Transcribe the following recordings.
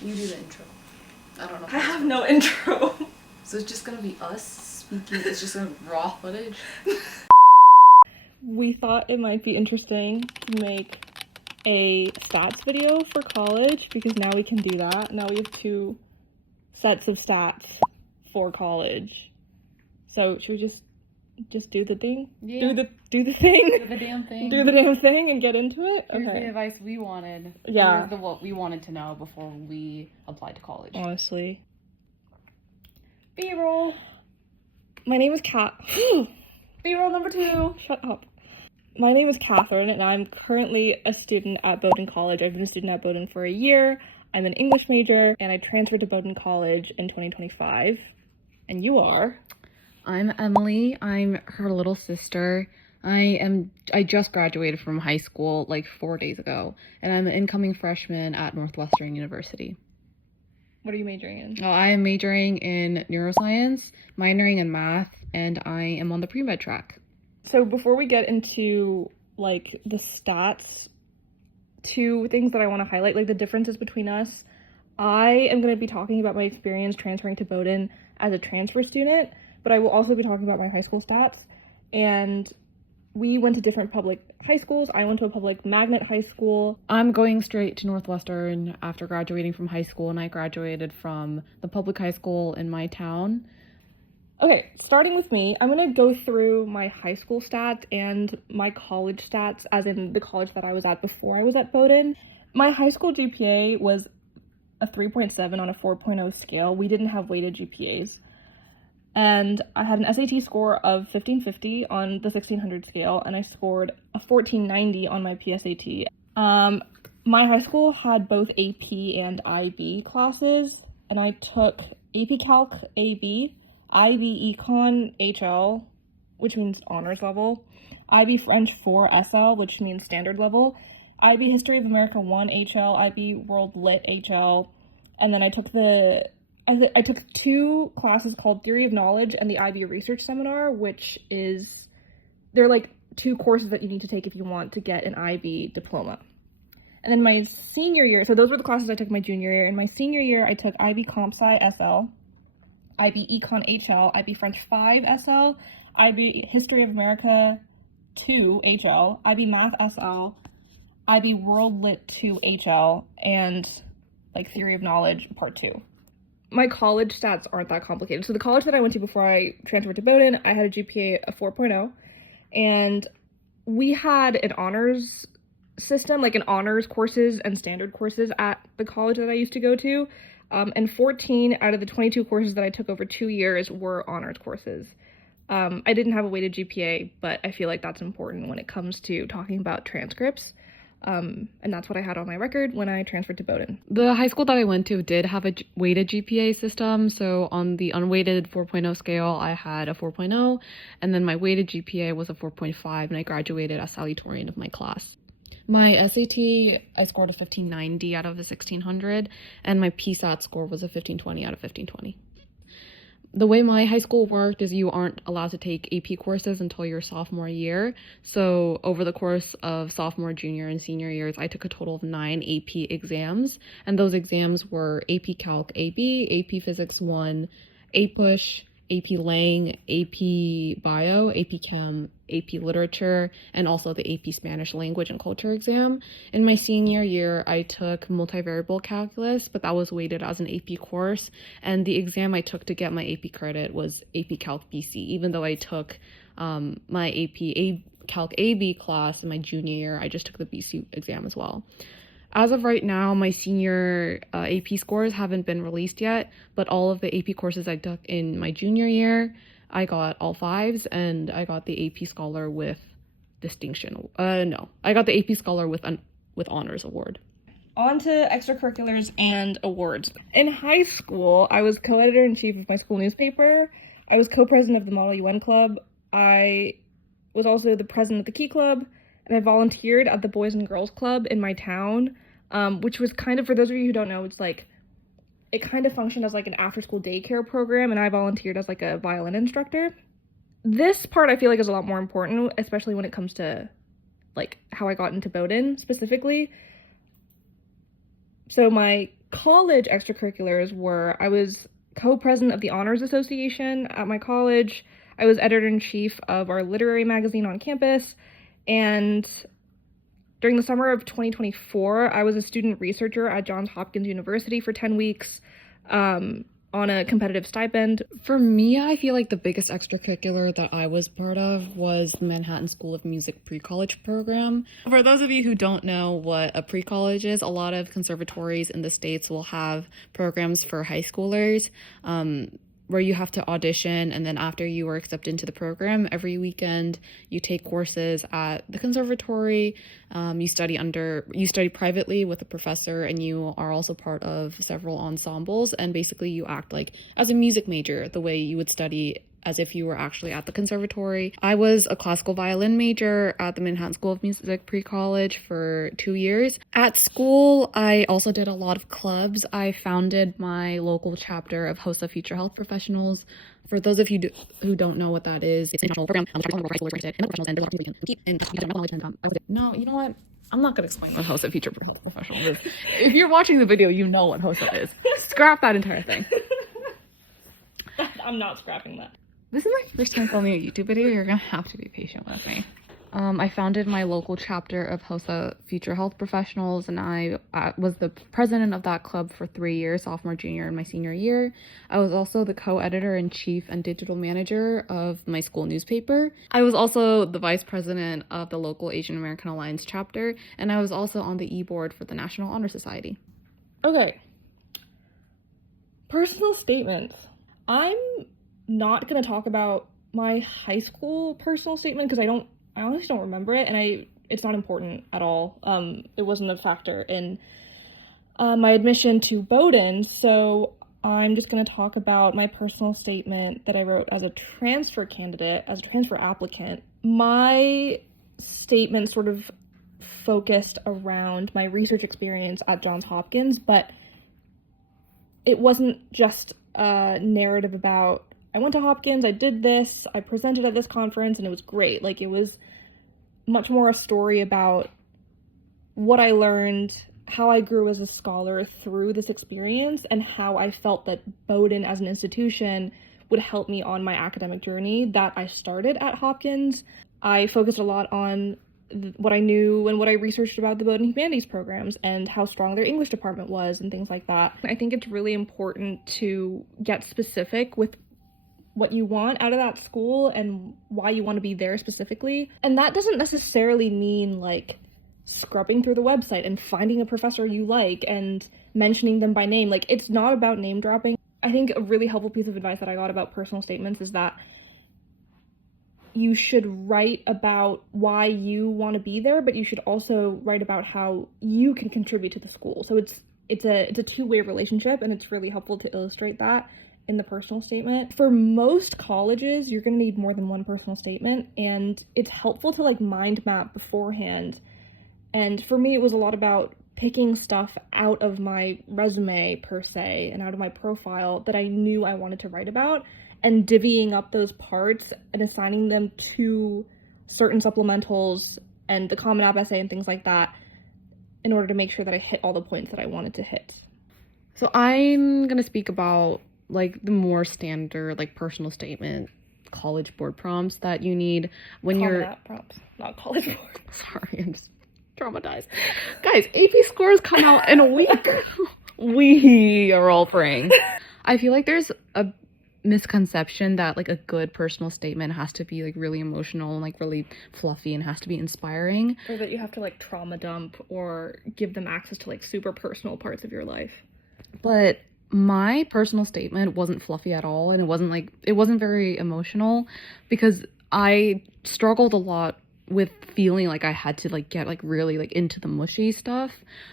You do the intro. I don't know. I have no intro. So it's just gonna be us speaking. It's just gonna be raw footage. We thought it might be interesting to make a stats video for college because now we can do that. Now we have 2 sets of stats for college. So should we just do the thing? Yeah. Do the thing. Do the damn thing. Do the damn thing and get into it? Here's Okay. the advice we wanted. Yeah. Here's what we wanted to know before we applied to college. Honestly. B-roll. My name is Kat. B-roll number 2. Shut up. My name is Catherine, and I'm currently a student at Bowdoin College. I've been a student at Bowdoin for a year. I'm an English major, and I transferred to Bowdoin College in 2025. And you are? I'm Emily. I'm her little sister. I just graduated from high school like 4 days ago, and I'm an incoming freshman at Northwestern University. What are you majoring in? Oh, I am majoring in neuroscience, minoring in math, and I am on the pre-med track. So before we get into like the stats, 2 things that I want to highlight, like the differences between us. I am going to be talking about my experience transferring to Bowdoin as a transfer student, but I will also be talking about my high school stats. And we went to different public high schools. I went to a public magnet high school. I'm going straight to Northwestern after graduating from high school, and I graduated from the public high school in my town. Okay, starting with me, I'm going to go through my high school stats and my college stats, as in the college that I was at before I was at Bowdoin. My high school GPA was a 3.7 on a 4.0 scale. We didn't have weighted GPAs. And I had an SAT score of 1550 on the 1600 scale, and I scored a 1490 on my PSAT. My high school had both AP and IB classes, and I took AP Calc AB, IB Econ HL, which means honors level, IB French 4 SL, which means standard level, IB History of America 1 HL, IB World Lit HL, and then I took 2 classes called Theory of Knowledge and the IB Research Seminar, which they're like 2 courses that you need to take if you want to get an IB diploma. And then my senior year, so those were the classes I took my junior year. In my senior year, I took IB Comp Sci SL, IB Econ HL, IB French 5 SL, IB History of America 2 HL, IB Math SL, IB World Lit 2 HL, and like Theory of Knowledge Part 2. My college stats aren't that complicated. So the college that I went to before I transferred to Bowdoin, I had a GPA of 4.0, and we had an honors system, like an honors courses and standard courses at the college that I used to go to. And 14 out of the 22 courses that I took over 2 years were honors courses. I didn't have a weighted GPA, but I feel like that's important when it comes to talking about transcripts. And that's what I had on my record when I transferred to Bowdoin. The high school that I went to did have a weighted GPA system, so on the unweighted 4.0 scale, I had a 4.0, and then my weighted GPA was a 4.5, and I graduated as salutatorian of my class. My SAT, I scored a 1590 out of a 1600, and my PSAT score was a 1520 out of 1520. The way my high school worked is you aren't allowed to take AP courses until your sophomore year. So over the course of sophomore, junior, and senior years, I took a total of 9 AP exams. And those exams were AP Calc AB, AP Physics 1, APUSH, AP Lang, AP Bio, AP Chem, AP Literature, and also the AP Spanish Language and Culture exam. In my senior year, I took multivariable calculus, but that was weighted as an AP course, and the exam I took to get my AP credit was AP Calc BC, even though I took my AP Calc AB class in my junior year. I just took the BC exam as well. As of right now, my senior AP scores haven't been released yet, but all of the AP courses I took in my junior year, I got all 5s, and I got the AP Scholar with distinction. I got the AP Scholar with honors award. On to extracurriculars and awards. In high school, I was co-editor-in-chief of my school newspaper. I was co-president of the Model UN Club. I was also the president of the Key Club, and I volunteered at the Boys and Girls Club in my town, which was kind of, for those of you who don't know, it's like, it kind of functioned as like an after-school daycare program, and I volunteered as like a violin instructor. This part I feel like is a lot more important, especially when it comes to like how I got into Bowdoin specifically. So my college extracurriculars were I was co-president of the Honors Association at my college. I was editor-in-chief of our literary magazine on campus, and during the summer of 2024, I was a student researcher at Johns Hopkins University for 10 weeks on a competitive stipend. For me, I feel like the biggest extracurricular that I was part of was the Manhattan School of Music pre-college program. For those of you who don't know what a pre-college is, a lot of conservatories in the States will have programs for high schoolers, where you have to audition, and then after you are accepted into the program, every weekend you take courses at the conservatory. You study privately with a professor, and you are also part of several ensembles, and basically you act like as a music major the way you would study as if you were actually at the conservatory. I was a classical violin major at the Manhattan School of Music pre-college for 2 years. At school, I also did a lot of clubs. I founded my local chapter of HOSA Future Health Professionals. For those of you who don't know what that is, it's a national program. No, you know what? I'm not going to explain what HOSA Future Professionals is. If you're watching the video, you know what HOSA is. Scrap that entire thing. I'm not scrapping that. This is my first time filming a YouTube video. You're gonna have to be patient with me. I founded my local chapter of HOSA Future Health Professionals, and I was the president of that club for 3 years, sophomore, junior, and my senior year. I was also the co-editor-in-chief and digital manager of my school newspaper. I was also the vice president of the local Asian American Alliance chapter, and I was also on the e-board for the National Honor Society. Okay. Personal statements. I'm not going to talk about my high school personal statement because I honestly don't remember it, and it's not important at all. It wasn't a factor in my admission to Bowdoin, so I'm just going to talk about my personal statement that I wrote as a transfer candidate, as a transfer applicant. My statement sort of focused around my research experience at Johns Hopkins, but it wasn't just a narrative about I went to Hopkins, I did this, I presented at this conference, and it was great. Like, it was much more a story about what I learned, how I grew as a scholar through this experience, and how I felt that Bowdoin as an institution would help me on my academic journey that I started at Hopkins. I focused a lot on what I knew and what I researched about the Bowdoin Humanities programs and how strong their English department was and things like that. I think it's really important to get specific with what you want out of that school and why you want to be there specifically. And that doesn't necessarily mean like scrubbing through the website and finding a professor you like and mentioning them by name. Like, it's not about name dropping. I think a really helpful piece of advice that I got about personal statements is that you should write about why you want to be there, but you should also write about how you can contribute to the school. So it's a two-way relationship, and it's really helpful to illustrate that in the personal statement. For most colleges, you're going to need more than one personal statement, and it's helpful to like mind map beforehand. And for me, it was a lot about picking stuff out of my resume per se and out of my profile that I knew I wanted to write about, and divvying up those parts and assigning them to certain supplementals and the Common App essay and things like that in order to make sure that I hit all the points that I wanted to hit. So I'm going to speak about like the more standard like personal statement college board prompts that you need when Common App prompts, not college board. Sorry, I'm just traumatized. Guys, AP scores come out in a week. We are all praying. I feel like there's a misconception that like a good personal statement has to be like really emotional and like really fluffy and has to be inspiring, or that you have to like trauma dump or give them access to like super personal parts of your life. But my personal statement wasn't fluffy at all, and it wasn't very emotional because I struggled a lot with feeling like I had to like get like really like into the mushy stuff.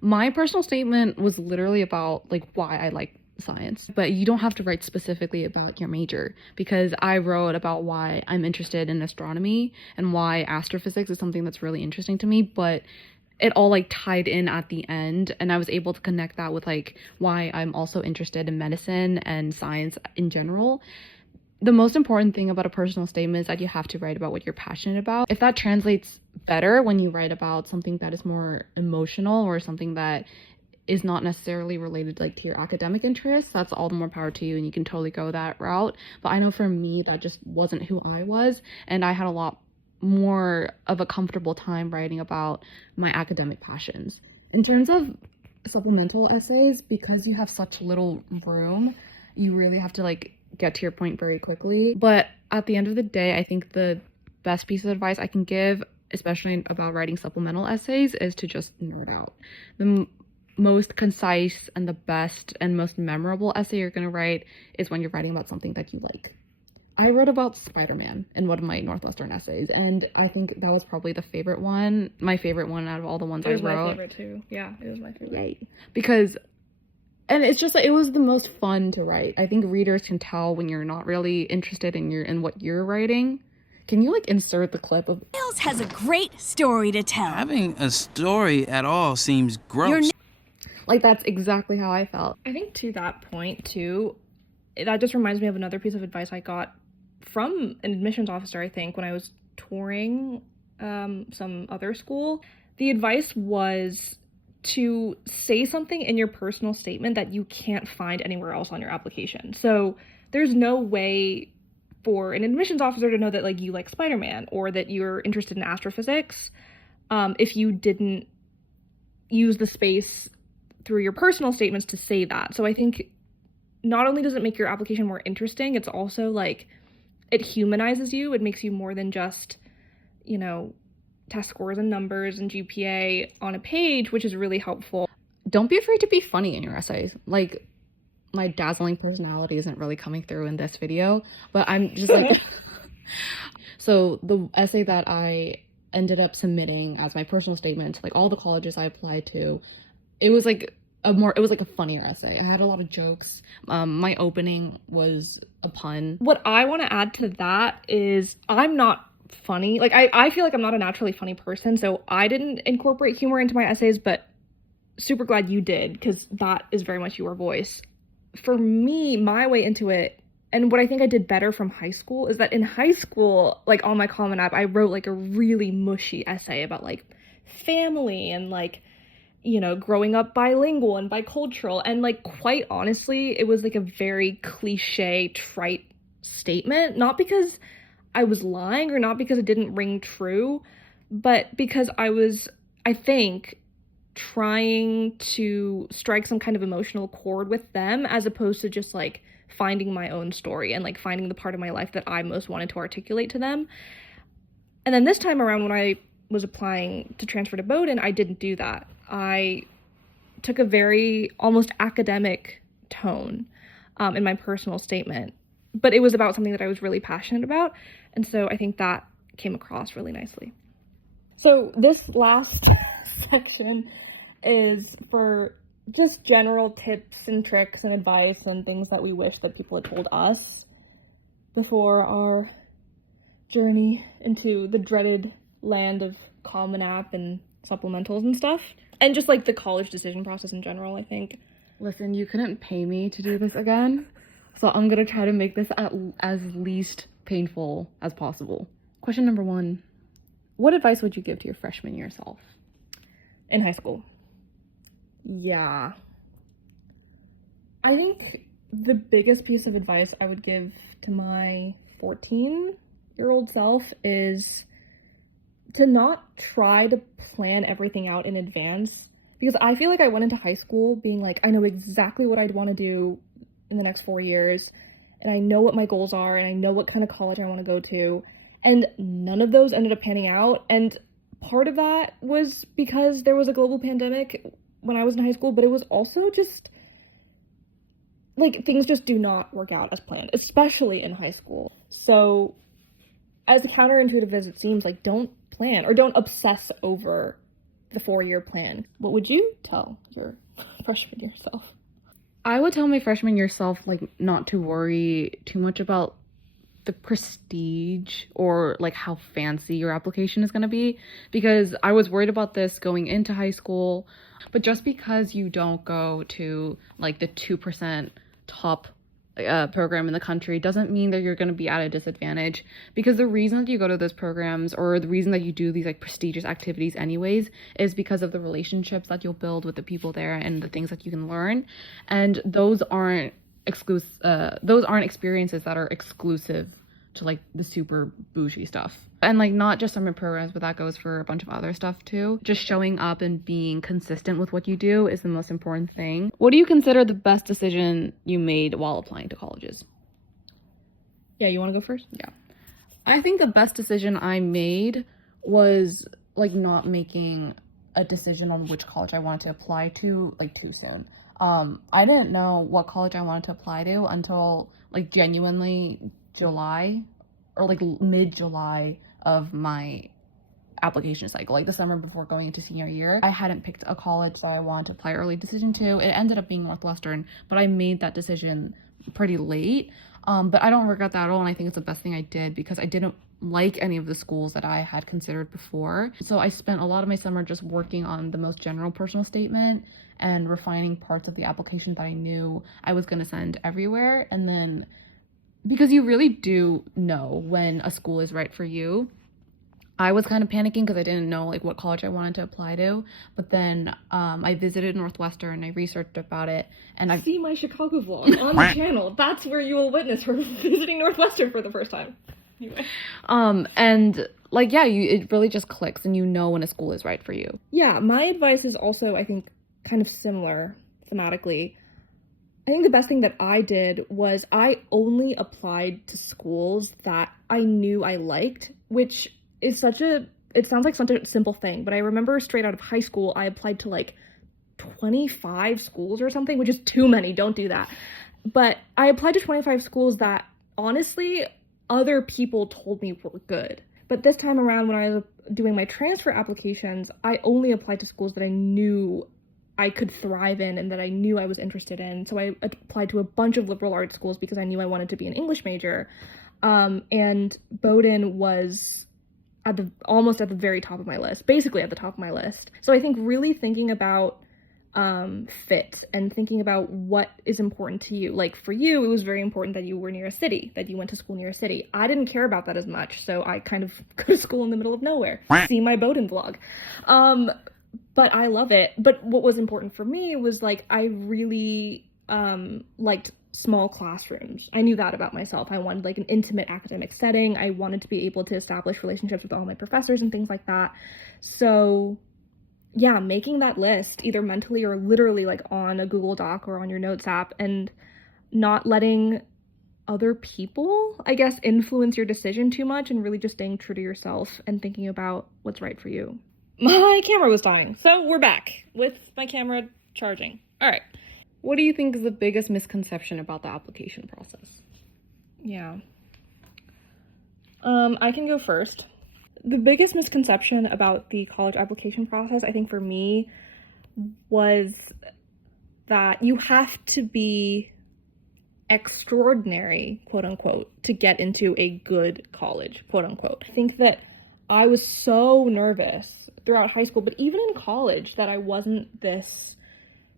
My personal statement was literally about like why I like science, but you don't have to write specifically about your major, because I wrote about why I'm interested in astronomy and why astrophysics is something that's really interesting to me, but it all like tied in at the end, and I was able to connect that with like why I'm also interested in medicine and science in general. The most important thing about a personal statement is that you have to write about what you're passionate about. If that translates better when you write about something that is more emotional or something that is not necessarily related like to your academic interests, that's all the more power to you and you can totally go that route. But I know for me that just wasn't who I was, and I had a lot more of a comfortable time writing about my academic passions. In terms of supplemental essays, because you have such little room, you really have to like get to your point very quickly. But at the end of the day, I think the best piece of advice I can give, especially about writing supplemental essays, is to just nerd out. The most concise and the best and most memorable essay you're going to write is when you're writing about something that you like. I wrote about Spider-Man in one of my Northwestern essays, and I think that was probably the favorite one, my favorite one out of all the ones I wrote. It was my favorite too. Yeah, it was my favorite. Right. Because, and it's just like, it was the most fun to write. I think readers can tell when you're not really interested in what you're writing. Can you like insert the clip of Miles has a great story to tell. Having a story at all seems gross. Like, that's exactly how I felt. I think to that point too, that just reminds me of another piece of advice I got from an admissions officer, I think, when I was touring some other school. The advice was to say something in your personal statement that you can't find anywhere else on your application. So there's no way for an admissions officer to know that like you like Spider-Man or that you're interested in astrophysics if you didn't use the space through your personal statements to say that. So I think not only does it make your application more interesting, it's also like it humanizes you. It makes you more than just, you know, test scores and numbers and GPA on a page, which is really helpful. Don't be afraid to be funny in your essays. Like, my dazzling personality isn't really coming through in this video, but I'm just like... So the essay that I ended up submitting as my personal statement to like all the colleges I applied to, it was like a funnier essay. I had a lot of jokes. My opening was a pun. What I want to add to that is I'm not funny. Like, I feel like I'm not a naturally funny person, so I didn't incorporate humor into my essays, but super glad you did, because that is very much your voice. For me, my way into it, and what I think I did better from high school, is that in high school, like on my Common App, I wrote like a really mushy essay about like family and like, you know, growing up bilingual and bicultural, and like quite honestly, it was like a very cliche, trite statement, not because I was lying or not because it didn't ring true, but because I was, I think, trying to strike some kind of emotional chord with them, as opposed to just like finding my own story and like finding the part of my life that I most wanted to articulate to them. And then this time around, when I was applying to transfer to Bowdoin, I didn't do that. I took a very almost academic tone in my personal statement, but it was about something that I was really passionate about, and so I think that came across really nicely. So this last section is for just general tips and tricks and advice and things that we wish that people had told us before our journey into the dreaded land of Common App and supplementals and stuff. And just like the college decision process in general, I think. Listen, you couldn't pay me to do this again, so I'm gonna try to make this as least painful as possible. Question number 1. What advice would you give to your freshman year self? In high school. Yeah. I think the biggest piece of advice I would give to my 14-year-old self is to not try to plan everything out in advance, because I feel like I went into high school being like, I know exactly what I'd want to do in the next 4 years, and I know what my goals are, and I know what kind of college I want to go to, and none of those ended up panning out. And part of that was because there was a global pandemic when I was in high school, but it was also just like things just do not work out as planned, especially in high school. So as counterintuitive as it seems, like, don't plan or don't obsess over the 4-year plan. What would you tell your freshman year self? I would tell my freshman year self, like, not to worry too much about the prestige or like how fancy your application is going to be, because I was worried about this going into high school. But just because you don't go to like the 2% top program in the country doesn't mean that you're going to be at a disadvantage, because the reason that you go to those programs, or the reason that you do these like prestigious activities anyways, is because of the relationships that you'll build with the people there and the things that you can learn. And those aren't experiences that are exclusive to like the super bougie stuff. And like not just summer programs, but that goes for a bunch of other stuff too. Just showing up and being consistent with what you do is the most important thing. What do you consider the best decision you made while applying to colleges? Yeah, you want to go first? Yeah. I think the best decision I made was like not making a decision on which college I wanted to apply to like too soon. I didn't know what college I wanted to apply to until like genuinely July, or like mid-July of my application cycle, like the summer before going into senior year. I hadn't picked a college that I wanted to apply early decision to. It ended up being Northwestern, but I made that decision pretty late. But I don't regret that at all, and I think it's the best thing I did, because I didn't like any of the schools that I had considered before. So I spent a lot of my summer just working on the most general personal statement and refining parts of the application that I knew I was going to send everywhere. And then, because you really do know when a school is right for you, I was kind of panicking because I didn't know like what college I wanted to apply to. But then I visited Northwestern, I researched about it, and I see my Chicago vlog on the channel. That's where you will witness her visiting Northwestern for the first time. Anyway. And like, yeah, it really just clicks and you know when a school is right for you. Yeah, my advice is also, I think, kind of similar thematically. I think the best thing that I did was I only applied to schools that I knew I liked, which is it sounds like such a simple thing, but I remember straight out of high school, I applied to like 25 schools or something, which is too many, don't do that. But I applied to 25 schools that honestly other people told me were good. But this time around, when I was doing my transfer applications, I only applied to schools that I knew I could thrive in and that I knew I was interested in. So I applied to a bunch of liberal arts schools because I knew I wanted to be an English major. And Bowdoin was almost at the very top of my list, basically at the top of my list. So I think really thinking about fit and thinking about what is important to you. Like for you, it was very important that you were near a city, that you went to school near a city. I didn't care about that as much, so I kind of go to school in the middle of nowhere. See my Bowdoin vlog. But I love it. But what was important for me was like I really liked small classrooms. I knew that about myself. I wanted like an intimate academic setting. I wanted to be able to establish relationships with all my professors and things like that. So yeah, making that list either mentally or literally like on a Google Doc or on your notes app, and not letting other people, I guess, influence your decision too much, and really just staying true to yourself and thinking about what's right for you. My camera was dying, so we're back with my camera charging. All right. What do you think is the biggest misconception about the application process? Yeah. I can go first. The biggest misconception about the college application process, I think for me, was that you have to be extraordinary, quote unquote, to get into a good college, quote unquote. I think that I was so nervous throughout high school, but even in college, that I wasn't this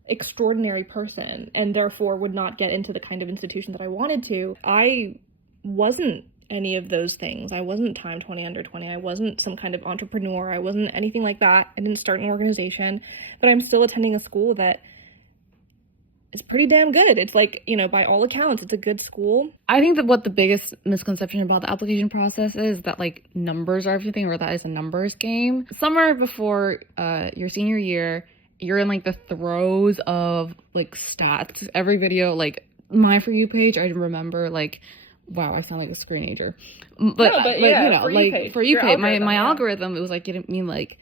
extraordinary person and therefore would not get into the kind of institution that I wanted to. I wasn't any of those things. I wasn't Time 20 Under 20. I wasn't some kind of entrepreneur. I wasn't anything like that. I didn't start an organization, but I'm still attending a school that is pretty damn good. It's like, you know, by all accounts, it's a good school. I think that what the biggest misconception about the application process is that like numbers are everything, or that is a numbers game. Summer before your senior year, you're in like the throes of like stats. Every video, like my For You page, I remember like, wow, I sound like a screenager. But yeah, you know, like For You page, my algorithm, it was like getting me like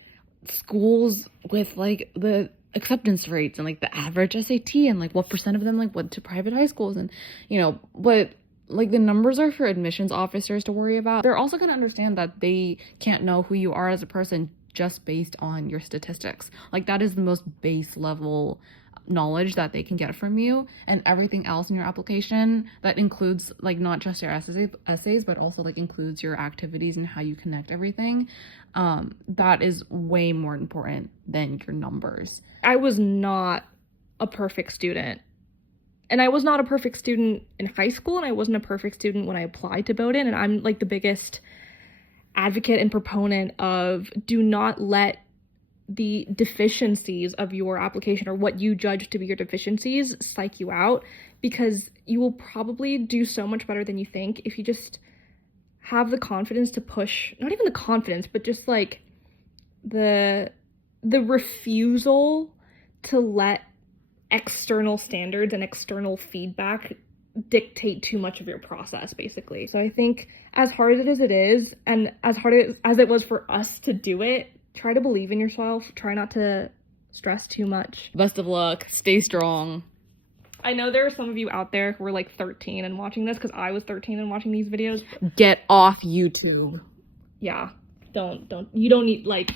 schools with like the acceptance rates and like the average SAT and like what % of them like went to private high schools, and you know, but like the numbers are for admissions officers to worry about. They're also going to understand that they can't know who you are as a person just based on your statistics. Like that is the most base level knowledge that they can get from you, and everything else in your application that includes like not just your essays but also like includes your activities and how you connect everything, that is way more important than your numbers. I was not a perfect student And I was not a perfect student in high school, and I wasn't a perfect student when I applied to Bowdoin, and I'm like the biggest advocate and proponent of do not let the deficiencies of your application or what you judge to be your deficiencies psych you out, because you will probably do so much better than you think if you just have the confidence to push, not even the confidence, but just like the refusal to let external standards and external feedback dictate too much of your process, basically. So I think as hard as it is, and as hard as it was for us to do it, try to believe in yourself. Try not to stress too much. Best of luck. Stay strong. I know there are some of you out there who are like 13 and watching this, because I was 13 and watching these videos. Get off YouTube. Yeah, you don't need, like...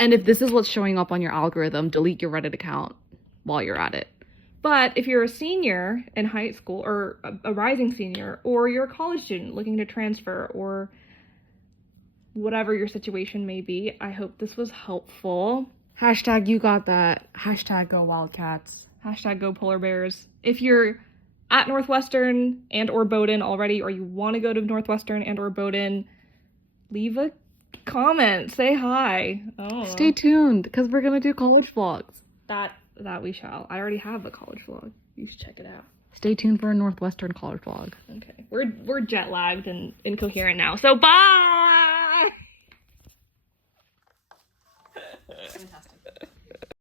And if this is what's showing up on your algorithm, delete your Reddit account while you're at it. But if you're a senior in high school, or a rising senior, or you're a college student looking to transfer, or whatever your situation may be, I hope this was helpful. Hashtag you got that. Hashtag go Wildcats. Hashtag go polar bears. If you're at Northwestern and or Bowdoin already, or you want to go to Northwestern and or Bowdoin, leave a comment. Say hi. Oh. Stay tuned, because we're going to do college vlogs. That we shall. I already have a college vlog. You should check it out. Stay tuned for a Northwestern college vlog. Okay. We're jet lagged and incoherent now. So bye!